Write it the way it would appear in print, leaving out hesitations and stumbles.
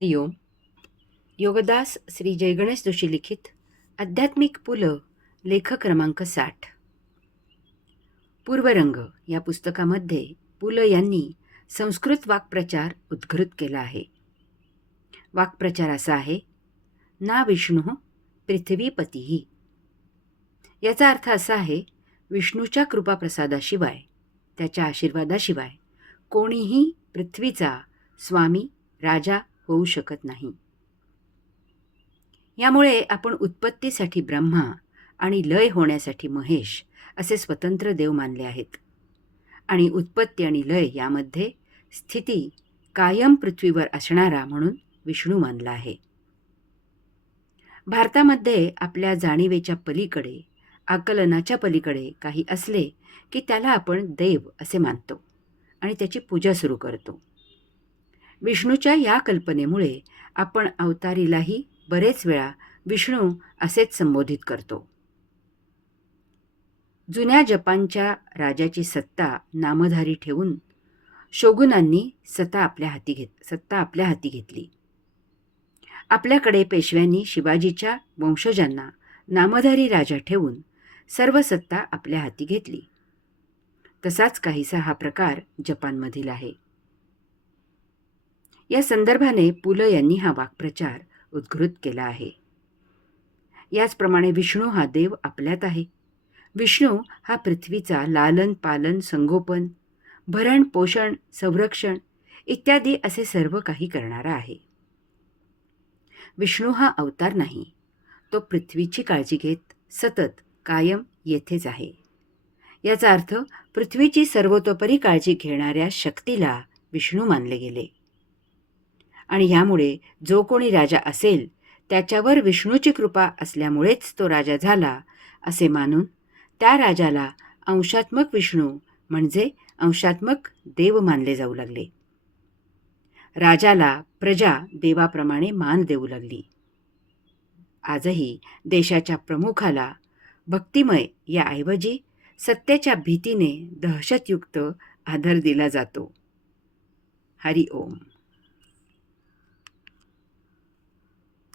हरिओम. योगदास श्री जयगणेश जोशी लिखित आध्यात्मिक पु ल, लेखक क्रमांक 60. पूर्वरंग या पुस्तकामध्ये पु ल यांनी संस्कृत वाक्प्रचार उद्घृत केला आहे. वाक्प्रचार असा आहे: ना विष्णू पृथ्वीपतीही. याचा अर्थ असा आहे, विष्णूच्या कृपाप्रसादाशिवाय, त्याच्या आशीर्वादाशिवाय कोणीही पृथ्वीचा स्वामी राजा होऊ शकत नाही. यामुळे आपण उत्पत्तीसाठी ब्रह्मा आणि लय होण्यासाठी महेश असे स्वतंत्र देव मानले आहेत, आणि उत्पत्ती आणि लय यामध्ये स्थिती कायम पृथ्वीवर असणारा म्हणून विष्णू मानला आहे. भारतामध्ये आपल्या जाणीवेच्या पलीकडे, आकलनाच्या पलीकडे काही असले की त्याला आपण देव असे मानतो आणि त्याची पूजा सुरू करतो. विष्णूच्या या कल्पनेमुळे आपण अवतारीलाही बरेच वेळा विष्णू असेच संबोधित करतो. जुन्या जपानच्या राजाची सत्ता नामधारी ठेवून शोगुनांनी सत्ता आपल्या हाती घेतली. आपल्याकडे पेशव्यांनी शिवाजीच्या वंशजांना नामधारी राजा ठेवून सर्व सत्ता आपल्या हाती घेतली. तसाच काहीसा हा प्रकार जपानमधील आहे. या संदर्भाने पु ल यांनी हा वाक्प्रचार उद्घृत केला आहे. याचप्रमाणे विष्णू हा देव आपल्यात आहे. विष्णू हा पृथ्वीचा लालन पालन, संगोपन, भरण पोषण, संरक्षण इत्यादी असे सर्व काही करणारा आहे. विष्णू हा अवतार नाही, तो पृथ्वीची काळजी घेत सतत कायम येथेच आहे. याचा अर्थ पृथ्वीची सर्वतोपरी काळजी घेणाऱ्या शक्तीला विष्णू मानले गेले, आणि ह्यामुळे जो कोणी राजा असेल त्याच्यावर विष्णूची कृपा असल्यामुळेच तो राजा झाला असे मानून त्या राजाला अंशात्मक विष्णू म्हणजे अंशात्मक देव मानले जाऊ लागले. राजाला प्रजा देवाप्रमाणे मान देऊ लागली. आजही देशाच्या प्रमुखाला भक्तिमय याऐवजी सत्तेच्या भीतीने दहशतयुक्त आदर दिला जातो. हरि ओम.